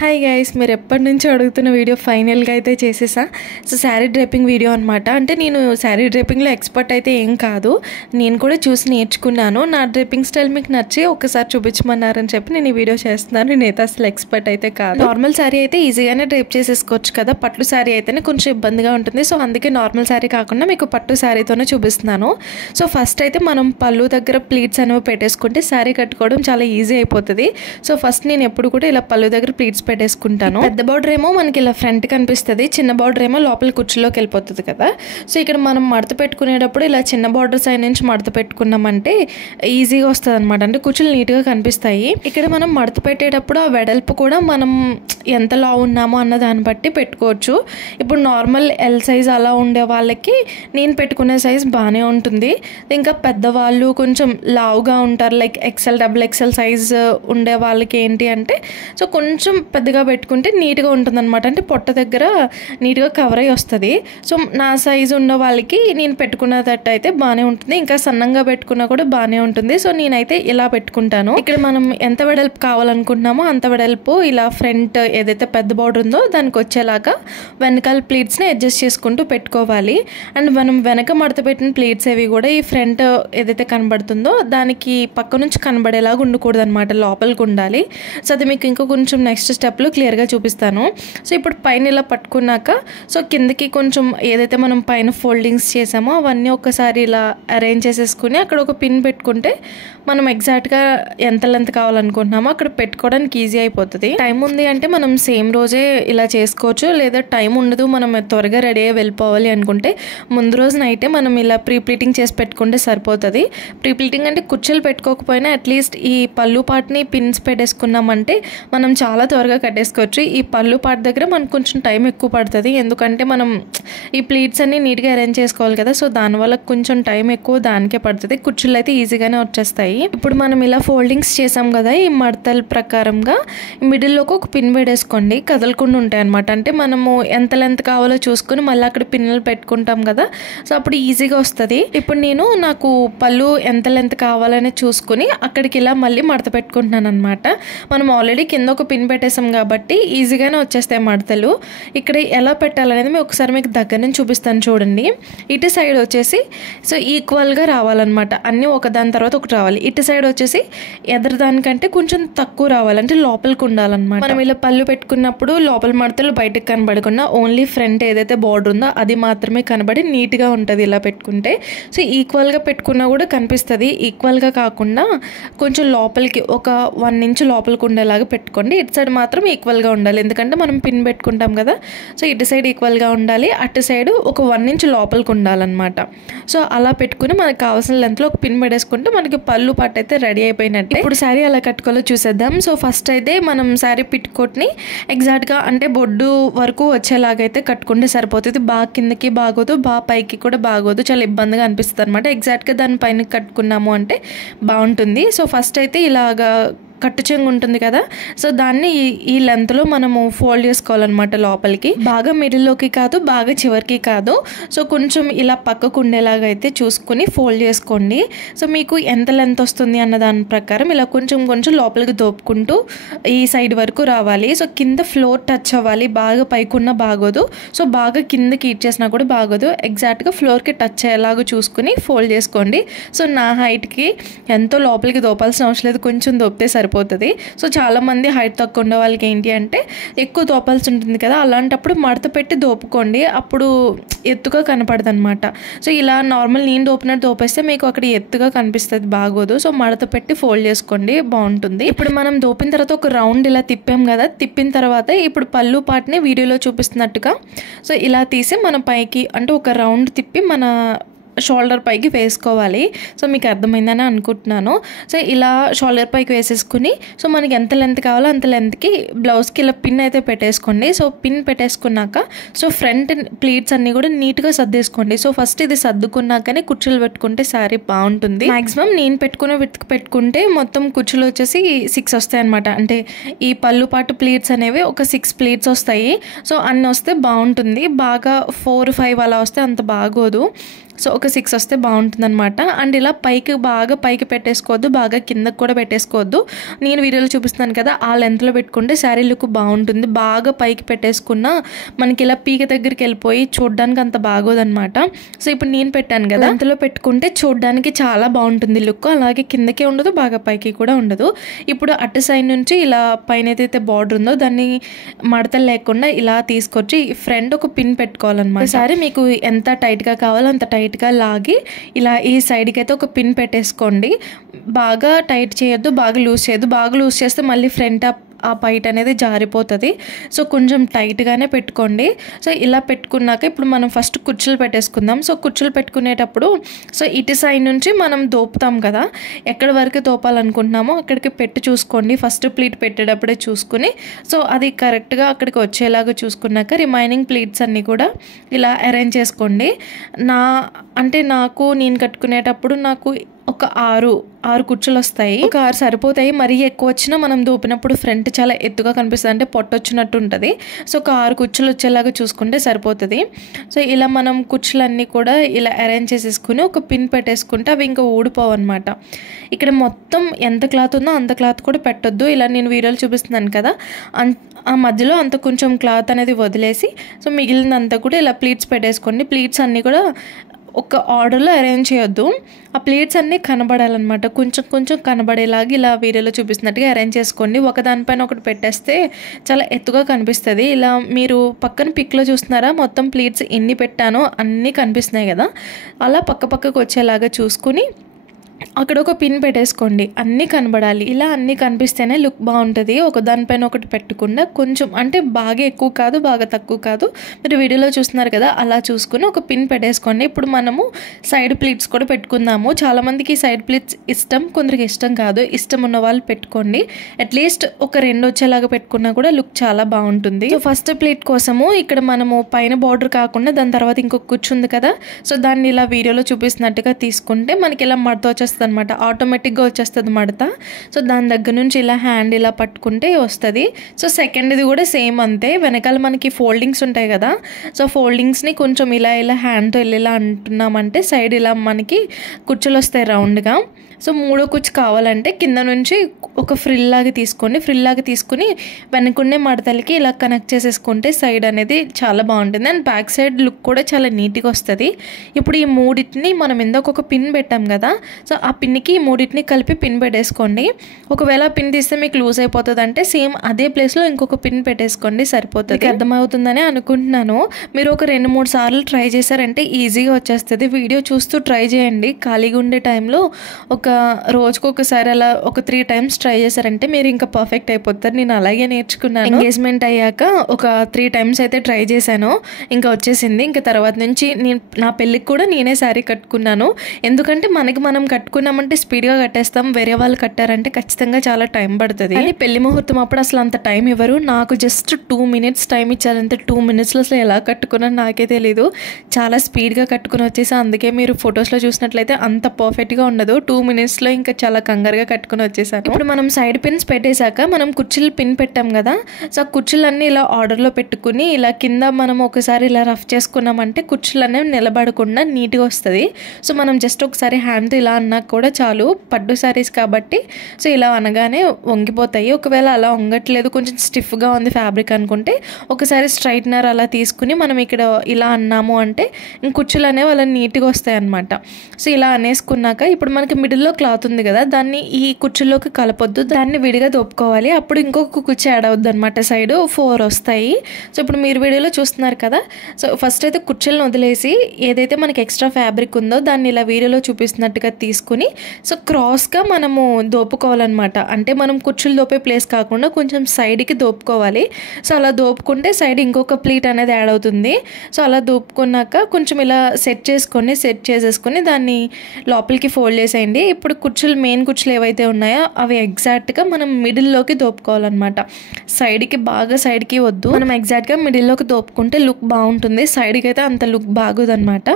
Hi guys, మీరు ఎప్పటి నుంచి అడుగుతున్న వీడియో ఫైనల్గా అయితే చేసేసా. సో శారీ డ్రేపింగ్ వీడియో అనమాట. అంటే నేను శారీ డ్రేపింగ్లో ఎక్స్పర్ట్ అయితే ఏం కాదు, నేను కూడా చూసి నేర్చుకున్నాను. నా డ్రేపింగ్ స్టైల్ మీకు నచ్చి ఒకసారి చూపించమన్నారని చెప్పి నేను ఈ వీడియో చేస్తున్నాను. నేనైతే అసలు ఎక్స్పర్ట్ అయితే కాదు. నార్మల్ శారీ అయితే ఈజీగానే డ్రేప్ చేసేసుకోవచ్చు కదా, పట్టు శారీ అయితేనే కొంచెం ఇబ్బందిగా ఉంటుంది. సో అందుకే నార్మల్ శారీ కాకుండా మీకు పట్టు శారీతోనే చూపిస్తున్నాను. సో ఫస్ట్ అయితే మనం పళ్ళు దగ్గర ప్లీట్స్ అనేవి పెట్టేసుకుంటే శారీ కట్టుకోవడం చాలా ఈజీ అయిపోతుంది. సో ఫస్ట్ నేను ఎప్పుడు కూడా ఇలా పళ్ళు దగ్గర ప్లీట్స్ పెట్టేసుకుంటాను. పెద్ద బార్డర్ ఏమో మనకి ఇలా ఫ్రంట్ కనిపిస్తుంది, చిన్న బార్డర్ ఏమో లోపల కుర్చీలోకి వెళ్ళిపోతుంది కదా. సో ఇక్కడ మనం మడత పెట్టుకునేటప్పుడు ఇలా చిన్న బార్డర్ సైడ్ నుంచి మడత పెట్టుకున్నామంటే ఈజీగా వస్తుంది అనమాట. అంటే కుర్చీలు నీట్గా కనిపిస్తాయి. ఇక్కడ మనం మడత పెట్టేటప్పుడు ఆ వెడల్పు కూడా మనం ఎంత లా ఉన్నామో అన్న దాన్ని బట్టి పెట్టుకోవచ్చు. ఇప్పుడు నార్మల్ ఎల్ సైజ్ అలా ఉండే వాళ్ళకి నేను పెట్టుకునే సైజ్ బాగానే ఉంటుంది. ఇంకా పెద్దవాళ్ళు కొంచెం లావుగా ఉంటారు, like XL double XL size ఉండే వాళ్ళకి ఏంటి అంటే సో కొంచెం పెద్దగా పెట్టుకుంటే నీట్గా ఉంటుంది అనమాట. అంటే పొట్ట దగ్గర నీట్గా కవర్ అయ్యి వస్తుంది. సో నా సైజు ఉన్న వాళ్ళకి నేను పెట్టుకున్నదట్టు అయితే బాగానే ఉంటుంది, ఇంకా సన్నంగా పెట్టుకున్నా కూడా బాగానే ఉంటుంది. సో నేనైతే ఇలా పెట్టుకుంటాను. ఇక్కడ మనం ఎంత వెడల్పు కావాలనుకుంటున్నామో అంత వెడల్పు ఇలా ఫ్రంట్ ఏదైతే పెద్ద బార్డర్ ఉందో దానికి వచ్చేలాగా వెనకాల ప్లీట్స్ని అడ్జస్ట్ చేసుకుంటూ పెట్టుకోవాలి. అండ్ మనం వెనక మడత పెట్టిన ప్లీట్స్ అవి కూడా ఈ ఫ్రంట్ ఏదైతే కనబడుతుందో దానికి పక్క నుంచి కనబడేలాగా ఉండకూడదు అనమాట, లోపలికి ఉండాలి. సో అది మీకు ఇంకా కొంచెం నెక్స్ట్ స్టెప్లో క్లియర్గా చూపిస్తాను. సో ఇప్పుడు పైన ఇలా పట్టుకున్నాక సో కిందకి కొంచెం ఏదైతే మనం పైన ఫోల్డింగ్స్ చేసామో అవన్నీ ఒకసారి ఇలా అరేంజ్ చేసేసుకుని అక్కడ ఒక పిన్ పెట్టుకుంటే మనం ఎగ్జాక్ట్గా ఎంత లెంత్ కావాలనుకుంటున్నామో అక్కడ పెట్టుకోవడానికి ఈజీ అయిపోతుంది. టైం ఉంది అంటే మనం సేమ్ రోజే ఇలా చేసుకోవచ్చు, లేదా టైం ఉండదు మనం త్వరగా రెడీ అయ్యి వెళ్ళిపోవాలి అనుకుంటే ముందు రోజు నైటే మనం ఇలా ప్రీ ప్లీటింగ్ చేసి పెట్టుకుంటే సరిపోతుంది. ప్రీ ప్లీటింగ్ అంటే కుర్చీలు పెట్టుకోకపోయినా అట్లీస్ట్ ఈ పళ్ళు పార్ట్ని పిన్స్ పెట్టేసుకున్నామంటే మనం చాలా త్వరగా కట్టేసుకోవచ్చు. ఈ పళ్ళు పార్ట్ దగ్గర మనకు కొంచెం టైం ఎక్కువ పడుతుంది, ఎందుకంటే మనం ఈ ప్లీట్స్ అన్ని నీట్గా అరేంజ్ చేసుకోవాలి కదా. సో దానివల్ల కొంచెం టైం ఎక్కువ దానికే పడుతుంది. కుర్చీలు అయితే ఈజీగానే వచ్చేస్తాయి. ఇప్పుడు మనం ఇలా ఫోల్డింగ్స్ చేసాం కదా, ఈ మడతల ప్రకారంగా మిడిల్లోకి ఒక పిన్ పెట్టేసుకోండి, కదలకుండా ఉంటాయి అనమాట. అంటే మనము ఎంత లెంత్ కావాలో చూసుకుని మళ్ళీ అక్కడ పిన్నులు పెట్టుకుంటాం కదా, సో అప్పుడు ఈజీగా వస్తుంది. ఇప్పుడు నేను నాకు పళ్ళు ఎంత లెంత్ కావాలని చూసుకుని అక్కడికి ఇలా మళ్ళీ మడత పెట్టుకుంటున్నాను అనమాట. మనం ఆల్రెడీ కింద ఒక పిన్ పెట్టేసాం కాబట్టి ఈజీగానే వచ్చేస్తాయి మడతలు. ఇక్కడ ఎలా పెట్టాలనేది మేము ఒకసారి మీకు దగ్గర నుంచి చూపిస్తాను చూడండి. ఇటు సైడ్ వచ్చేసి సో ఈక్వల్గా రావాలన్నమాట, అన్నీ ఒకదాని తర్వాత ఒకటి రావాలి. ఇటు సైడ్ వచ్చేసి ఎదరు దానికంటే కొంచెం తక్కువ రావాలి, అంటే లోపలికి ఉండాలన్నమాట. మనం ఇలా పళ్ళు పెట్టుకున్నప్పుడు లోపల మడతలు బయటకు కనబడకుండా ఓన్లీ ఫ్రంట్ ఏదైతే బార్డర్ ఉందో అది మాత్రమే కనబడి నీట్గా ఉంటుంది ఇలా పెట్టుకుంటే. సో ఈక్వల్గా పెట్టుకున్నా కూడా కనిపిస్తుంది. ఈక్వల్గా కాకుండా కొంచెం లోపలికి ఒక 1 ఇంచ్ లోపలికి ఉండేలాగా పెట్టుకోండి. ఇటు సైడ్ మాత్రం ఈక్వల్గా ఉండాలి, ఎందుకంటే మనం పిన్ పెట్టుకుంటాం కదా. సో ఇటు సైడ్ ఈక్వల్గా ఉండాలి, అటు సైడ్ ఒక 1 ఇంచ్ లోపలికి ఉండాలన్నమాట. సో అలా పెట్టుకుని మనకు కావాల్సిన లెంత్లో ఒక పిన్ పెట్టేసుకుంటే మనకి పళ్ళు పాట అయితే రెడీ అయిపోయినట్టే. ఇప్పుడు శారీ ఎలా కట్టుకోవాలో చూసేద్దాం. సో ఫస్ట్ అయితే మనం శారీ పిట్కోట్ని ఎగ్జాక్ట్గా అంటే బొడ్డు వరకు వచ్చేలాగైతే కట్టుకుంటే సరిపోతుంది. బాగా కిందకి బాగోదు, బాగా పైకి కూడా బాగోదు, చాలా ఇబ్బందిగా అనిపిస్తుంది అనమాట. ఎగ్జాక్ట్గా దాని పైన కట్టుకున్నాము అంటే బాగుంటుంది. సో ఫస్ట్ అయితే ఇలాగా కట్టు చెంగు ఉంటుంది కదా, సో దాన్ని ఈ లెంత్లో మనము ఫోల్డ్ చేసుకోవాలన్నమాట లోపలికి. బాగా మిడిల్లోకి కాదు, బాగా చివరికి కాదు. సో కొంచెం ఇలా పక్కకు ఉండేలాగా అయితే చూసుకుని ఫోల్డ్ చేసుకోండి. సో మీకు ఎంత లెంత్ వస్తుంది అన్న దాని ప్రకారం ఇలా కొంచెం కొంచెం లోపలికి దోపుకుంటూ ఈ సైడ్ వరకు రావాలి. సో కింద ఫ్లోర్ టచ్ అవ్వాలి, బాగా పైకున్న బాగోదు, సో బాగా కిందకి ఇచ్చేసినా కూడా బాగోదు. ఎగ్జాక్ట్గా ఫ్లోర్కి టచ్ అయ్యేలాగా చూసుకుని ఫోల్డ్ చేసుకోండి. సో నా హైట్కి ఎంతో లోపలికి దోపాల్సిన అవసరం లేదు, కొంచెం దోపితే సరిపోతుంది. సో చాలా మంది హైట్ తక్కువ ఉండే వాళ్ళకి ఏంటి అంటే ఎక్కువ దోపాల్సి ఉంటుంది కదా, అలాంటప్పుడు మడత పెట్టి దోపుకోండి, అప్పుడు ఎత్తుగా కనపడదు అనమాట. సో ఇలా నార్మల్ నేను దోపినట్టు దోపేస్తే మీకు అక్కడ ఎత్తుగా కనిపిస్తుంది, బాగోదు. సో మడత పెట్టి ఫోల్డ్ చేసుకోండి, బాగుంటుంది. ఇప్పుడు మనం దోపిన తర్వాత ఒక రౌండ్ ఇలా తిప్పాం కదా, తిప్పిన తర్వాత ఇప్పుడు పళ్ళు పాటని వీడియోలో చూపిస్తున్నట్టుగా సో ఇలా తీసి మన పైకి అంటే ఒక రౌండ్ తిప్పి మన షోల్డర్ పైకి వేసుకోవాలి. సో మీకు అర్థమైందని అనుకుంటున్నాను. సో ఇలా షోల్డర్ పైకి వేసేసుకుని సో మనకి ఎంత లెంత్ కావాలో అంత లెంత్కి బ్లౌజ్కి ఇలా పిన్ అయితే పెట్టేసుకోండి. సో పిన్ పెట్టేసుకున్నాక సో ఫ్రంట్ ప్లీట్స్ అన్నీ కూడా నీట్గా సర్దేసుకోండి. సో ఫస్ట్ ఇది సర్దుకున్నాకనే కుర్చీలు పెట్టుకుంటే శారీ బాగుంటుంది. మ్యాక్సిమం నేను పెట్టుకున్న విత్కి పెట్టుకుంటే మొత్తం కుర్చీలు వచ్చేసి 6 వస్తాయి అనమాట. అంటే ఈ పళ్ళు పాటు ప్లీట్స్ అనేవి ఒక 6 ప్లీట్స్ వస్తాయి. సో అన్నీ వస్తే బాగుంటుంది, బాగా 4, 5 అలా వస్తే అంత బాగోదు. సో ఒక 6 వస్తే బాగుంటుందన్నమాట. అండ్ ఇలా బాగా పైకి పెట్టేసుకోవద్దు, బాగా కిందకు కూడా పెట్టేసుకోవద్దు. నేను వీడియోలో చూపిస్తున్నాను కదా, ఆ లెంత్లో పెట్టుకుంటే శారీ లుక్ బాగుంటుంది. బాగా పైకి పెట్టేసుకున్నా మనకి ఇలా పీక దగ్గరికి వెళ్ళిపోయి చూడడానికి అంత బాగోదన్నమాట. సో ఇప్పుడు నేను పెట్టాను కదా, లెంత్లో పెట్టుకుంటే చూడడానికి చాలా బాగుంటుంది లుక్. అలాగే కిందకే ఉండదు, బాగా పైకి కూడా ఉండదు. ఇప్పుడు అటు సైడ్ నుంచి ఇలా పైన ఏదైతే బార్డర్ ఉందో దాన్ని మడతలు లేకుండా ఇలా తీసుకొచ్చి ఫ్రంట్ ఒక పిన్ పెట్టుకోవాలన్నమాట. ఈసారి మీకు ఎంత టైట్గా కావాలో అంత టైట్గా లాగి ఇలా ఈ సైడ్కి అయితే ఒక పిన్ పెట్టేసుకోండి. బాగా టైట్ చేయొద్దు, బాగా లూజ్ చేయొద్దు. బాగా లూజ్ చేస్తే మళ్ళీ ఫ్రంట్ ఆ పైట్ అనేది జారిపోతుంది. సో కొంచెం టైట్గానే పెట్టుకోండి. సో ఇలా పెట్టుకున్నాక ఇప్పుడు మనం ఫస్ట్ కుచ్చులు పెట్టేసుకుందాం. సో కుచ్చులు పెట్టుకునేటప్పుడు సో ఇటు సైడ్ నుంచి మనం దోపుతాం కదా, ఎక్కడి వరకు దోపాలనుకుంటున్నామో అక్కడికి పెట్టి చూసుకోండి. ఫస్ట్ ప్లీట్ పెట్టేటప్పుడే చూసుకుని సో అది కరెక్ట్గా అక్కడికి వచ్చేలాగా చూసుకున్నాక రిమైనింగ్ ప్లీట్స్ అన్నీ కూడా ఇలా అరేంజ్ చేసుకోండి. నేను కట్టుకునేటప్పుడు నాకు ఒక 6 కుచ్చులు వస్తాయి. ఒక 6 సరిపోతాయి. మరీ ఎక్కువ వచ్చినా మనం దూపినప్పుడు ఫ్రంట్ చాలా ఎత్తుగా కనిపిస్తుంది, అంటే పొట్టొచ్చినట్టు ఉంటుంది. సో ఒక 6 కుచ్చులు వచ్చేలాగా చూసుకుంటే సరిపోతుంది. సో ఇలా మనం కుచ్చులన్నీ కూడా ఇలా అరేంజ్ చేసేసుకుని ఒక పిన్ పెట్టేసుకుంటే అవి ఇంకా ఊడిపోవన్నమాట. ఇక్కడ మొత్తం ఎంత క్లాత్ ఉందో అంత క్లాత్ కూడా పెట్టొద్దు. ఇలా నేను వీడియోలు చూపిస్తున్నాను కదా, ఆ మధ్యలో అంత కొంచెం క్లాత్ అనేది వదిలేసి సో మిగిలినంతా కూడా ఇలా ప్లీట్స్ పెట్టేసుకోండి. ప్లీట్స్ అన్నీ కూడా ఒక ఆర్డర్లో అరేంజ్ చేయొద్దు. ఆ ప్లేట్స్ అన్నీ కనబడాలన్నమాట, కొంచెం కొంచెం కనబడేలాగా ఇలా వీడియోలో చూపిస్తున్నట్టుగా అరేంజ్ చేసుకోండి. ఒకదానిపైన ఒకటి పెట్టేస్తే చాలా ఎత్తుగా కనిపిస్తుంది. ఇలా మీరు పక్కన పిక్లో చూస్తున్నారా, మొత్తం ప్లేట్స్ ఎన్ని పెట్టానో అన్నీ కనిపిస్తున్నాయి కదా, అలా పక్కకు వచ్చేలాగా చూసుకుని అక్కడ ఒక పిన్ పెట్టేసుకోండి. అన్నీ కనబడాలి. ఇలా అన్నీ కనిపిస్తేనే లుక్ బాగుంటుంది. ఒక దానిపైన ఒకటి పెట్టకుండా కొంచెం, అంటే బాగా ఎక్కువ కాదు బాగా తక్కువ కాదు, మీరు వీడియోలో చూస్తున్నారు కదా అలా చూసుకుని ఒక పిన్ పెట్టేసుకోండి. ఇప్పుడు మనము సైడ్ ప్లీట్స్ కూడా పెట్టుకుందాము. చాలామందికి సైడ్ ప్లీట్స్ ఇష్టం, కొందరికి ఇష్టం కాదు. ఇష్టం ఉన్న వాళ్ళు పెట్టుకోండి. అట్లీస్ట్ ఒక 2 వచ్చేలాగా పెట్టుకున్నా కూడా లుక్ చాలా బాగుంటుంది. సో ఫస్ట్ ప్లీట్ కోసము ఇక్కడ మనము పైన బార్డర్ కాకుండా దాని తర్వాత ఇంకొక కుచ్చు ఉంది కదా, సో దాన్ని ఇలా వీడియోలో చూపిస్తున్నట్టుగా తీసుకుంటే మనకి ఇలా మడత వచ్చేస్తుంది అనమాట, ఆటోమేటిక్గా వచ్చేస్తుంది మడత. సో దాని దగ్గర నుంచి ఇలా హ్యాండ్ ఇలా పట్టుకుంటే వస్తుంది. సో సెకండ్ది కూడా సేమ్ అంతే. వెనకాల మనకి ఫోల్డింగ్స్ ఉంటాయి కదా, సో ఫోల్డింగ్స్ని కొంచెం ఇలా హ్యాండ్తో వెళ్ళేలా అంటున్నామంటే సైడ్ ఇలా మనకి కుచ్చులు వస్తాయి రౌండ్గా. సో 3వ కుచ్చు కావాలంటే కింద నుంచి ఒక ఫ్రిల్ లాగా తీసుకుని వెనకుండే మడతలకి ఇలా కనెక్ట్ చేసేసుకుంటే సైడ్ అనేది చాలా బాగుంటుంది. అండ్ బ్యాక్ సైడ్ లుక్ కూడా చాలా నీట్గా వస్తుంది. ఇప్పుడు ఈ మూడింటిని మనం ఇందాక ఒక పిన్ పెట్టాం కదా, సో ఆ పిన్కి ఈ మూడింటిని కలిపి పిన్ పెట్టేసుకోండి. ఒకవేళ పిన్ తీస్తే మీకు లూజ్ అయిపోతుంది అంటే సేమ్ అదే ప్లేస్లో ఇంకొక పిన్ పెట్టేసుకోండి, సరిపోతుంది. అర్థమవుతుందని అనుకుంటున్నాను. మీరు ఒక 2-3 సార్లు ట్రై చేశారంటే ఈజీగా వచ్చేస్తుంది. వీడియో చూస్తూ ట్రై చేయండి. ఖాళీగా ఉండే టైంలో ఒక రోజుకు ఒకసారి అలా ఒక 3 టైమ్స్ ట్రై చేశారంటే మీరు ఇంకా పర్ఫెక్ట్ అయిపోతారు. నేను అలాగే నేర్చుకున్నాను. ఎంగేజ్మెంట్ అయ్యాక ఒక 3 టైమ్స్ అయితే ట్రై చేశాను, ఇంకా వచ్చేసింది. ఇంకా తర్వాత నుంచి నా పెళ్ళికి కూడా నేనే శారీ కట్టుకున్నాను. ఎందుకంటే మనం కట్టుకున్నామంటే స్పీడ్గా కట్టేస్తాం, వేరే వాళ్ళు కట్టారంటే ఖచ్చితంగా చాలా టైం పడుతుంది. కానీ పెళ్లి ముహూర్తం అప్పుడు అసలు అంత టైం ఇవ్వరు. నాకు జస్ట్ 2 minutes టైం ఇచ్చారంటే 2 minutesలో అసలు ఎలా కట్టుకున్నాను నాకే తెలీదు. చాలా స్పీడ్గా కట్టుకుని వచ్చేసి, అందుకే మీరు ఫొటోస్లో చూసినట్లయితే అంత పర్ఫెక్ట్గా ఉండదు. 2 minutesలో ఇంకా చాలా కంగారుగా కట్టుకుని వచ్చేసాను. ఇప్పుడు మనం సైడ్ పిన్స్ పెట్టేశాక మనం కుర్చీలు పిన్ పెట్టాం కదా, సో కుర్చీలన్నీ ఇలా ఆర్డర్లో పెట్టుకుని ఇలా కింద మనం ఒకసారి ఇలా రఫ్ చేసుకున్నామంటే కుర్చీలు అనేవి నిలబడకుండా నీట్గా వస్తుంది. సో మనం జస్ట్ ఒకసారి హ్యాండ్తో ఇలా అన్నా కూడా చాలు. పట్టు శారీస్ కాబట్టి సో ఇలా అనగానే వంగిపోతాయి. ఒకవేళ అలా వంగట్లేదు, కొంచెం స్టిఫ్గా ఉంది ఫ్యాబ్రిక్ అనుకుంటే ఒకసారి స్ట్రైట్నర్ అలా తీసుకుని మనం ఇక్కడ ఇలా అన్నాము అంటే కుర్చీలు అనేవి అలా నీట్గా వస్తాయి అన్నమాట. సో ఇలా అనేసుకున్నాక ఇప్పుడు మనకి మిడిల్లో క్లాత్ ఉంది కదా, దాన్ని ఈ కుర్చీలోకి కలపొద్దు, దాన్ని విడిగా దొప్పుకోవాలి. అప్పుడు ఇంకొక కుర్చీ యాడ్ అవుద్ది అనమాట. సైడ్ 4 వస్తాయి. సో ఇప్పుడు మీరు వీడియోలో చూస్తున్నారు కదా, సో ఫస్ట్ అయితే కుర్చీలను వదిలేసి ఏదైతే మనకి ఎక్స్ట్రా ఫ్యాబ్రిక్ ఉందో దాన్ని ఇలా వీడియోలో చూపిస్తున్నట్టుగా తీసుకుని సో క్రాస్గా మనము దోపుకోవాలన్నమాట. అంటే మనం కుర్చీలు దోపే ప్లేస్ కాకుండా కొంచెం సైడ్కి దోపుకోవాలి. సో అలా దోపుకుంటే సైడ్ ఇంకొక ప్లీట్ అనేది యాడ్ అవుతుంది. సో అలా దోపుకున్నాక కొంచెం ఇలా సెట్ చేసేసుకొని దాన్ని లోపలికి ఫోల్డ్ చేసేయండి. ఇప్పుడు కుర్చీలు మెయిన్ కుర్చీలు ఏవైతే ఉన్నాయో అవి ఎగ్జాక్ట్గా మనం మిడిల్లోకి దోపుకోవాలన్నమాట. సైడ్కి బాగా సైడ్కి వద్దు, మనం ఎగ్జాక్ట్గా మిడిల్లోకి దోపుకుంటే లుక్ బాగుంటుంది. సైడ్కి అయితే అంత లుక్ బాగోదన్నమాట.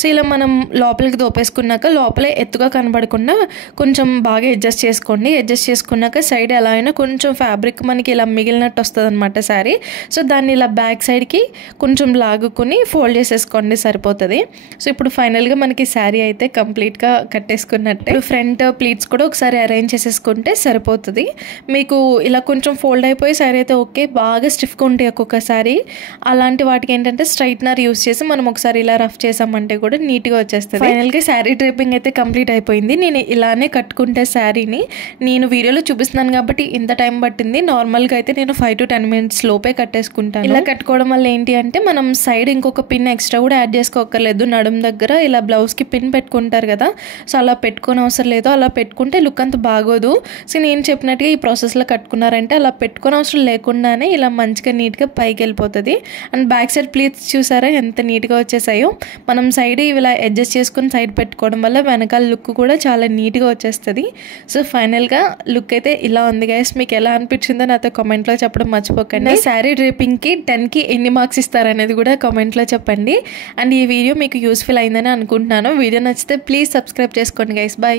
సో ఇలా మనం లోపలికి దోపేసుకున్నాక లోపలే ఎత్తుగా కనబడకుండా కొంచెం బాగా అడ్జస్ట్ చేసుకోండి. అడ్జస్ట్ చేసుకున్నాక సైడ్ ఎలా అయినా కొంచెం ఫ్యాబ్రిక్ మనకి ఇలా మిగిలినట్టు వస్తుంది అనమాట శారీ. సో దాన్ని ఇలా బ్యాక్ సైడ్కి కొంచెం లాగుకొని ఫోల్డ్ చేసేసుకోండి, సరిపోతుంది. సో ఇప్పుడు ఫైనల్గా మనకి శారీ అయితే కంప్లీట్గా కట్టేసుకున్నట్టే. ఫ్రంట్ ప్లీట్స్ కూడా ఒకసారి అరేంజ్ చేసేసుకుంటే సరిపోతుంది. మీకు ఇలా కొంచెం ఫోల్డ్ అయిపోయి శారీ అయితే ఓకే, బాగా స్టిఫ్గా ఉంటాయి ఒక్కొక్కసారి. అలాంటి వాటికి ఏంటంటే స్ట్రైట్నర్ యూస్ చేసి మనం ఒకసారి ఇలా రఫ్ చేసామంటే కూడా నీట్గా వచ్చేస్తుంది. ఫైనల్గా శారీ డ్రేపింగ్ అయితే కంప్లీట్ అయిపోయింది. నేను ఇలానే కట్టుకుంటే శారీని నేను వీడియోలో చూపిస్తున్నాను కాబట్టి ఇంత టైం పట్టింది. నార్మల్గా అయితే నేను 5 to 10 minutes లోపే కట్టేసుకుంటాను. ఇలా కట్టుకోవడం వల్ల ఏంటి అంటే మనం సైడ్ ఇంకొక పిన్ ఎక్స్ట్రా కూడా యాడ్ చేసుకోక్కర్లేదు. నడుం దగ్గర ఇలా బ్లౌజ్కి పిన్ పెట్టుకుంటారు కదా, సో అలా పెట్టుకోని అవసరం లేదు. అలా పెట్టుకుంటే లుక్ అంత బాగోదు. సో నేను చెప్పినట్టుగా ఈ ప్రాసెస్లో కట్టుకున్నారంటే అలా పెట్టుకోని అవసరం లేకుండానే ఇలా మంచిగా నీట్గా పైకి వెళ్ళిపోతుంది. అండ్ బ్యాక్ సైడ్ ప్లీట్స్ చూసారా ఎంత నీట్గా వచ్చేసాయో. మనం సైడ్ ఇలా అడ్జస్ట్ చేసుకుని సైడ్ పెట్టుకోవడం వల్ల వెనకాల లుక్ కూడా చాలా నీట్గా వచ్చేస్తుంది. సో ఫైనల్గా లుక్ అయితే ఇలా ఉంది గైస్. మీకు ఎలా అనిపించిందో నాతో కామెంట్లో చెప్పడం మర్చిపోకండి. శారీ డ్రేపింగ్కి 10కి ఎన్ని మార్క్స్ ఇస్తారనేది కూడా కామెంట్లో చెప్పండి. అండ్ ఈ వీడియో మీకు యూస్ఫుల్ అయిందని అనుకుంటున్నాను. వీడియో నచ్చితే ప్లీజ్ సబ్స్క్రైబ్ చేసుకోండి గైస్. బాయ్.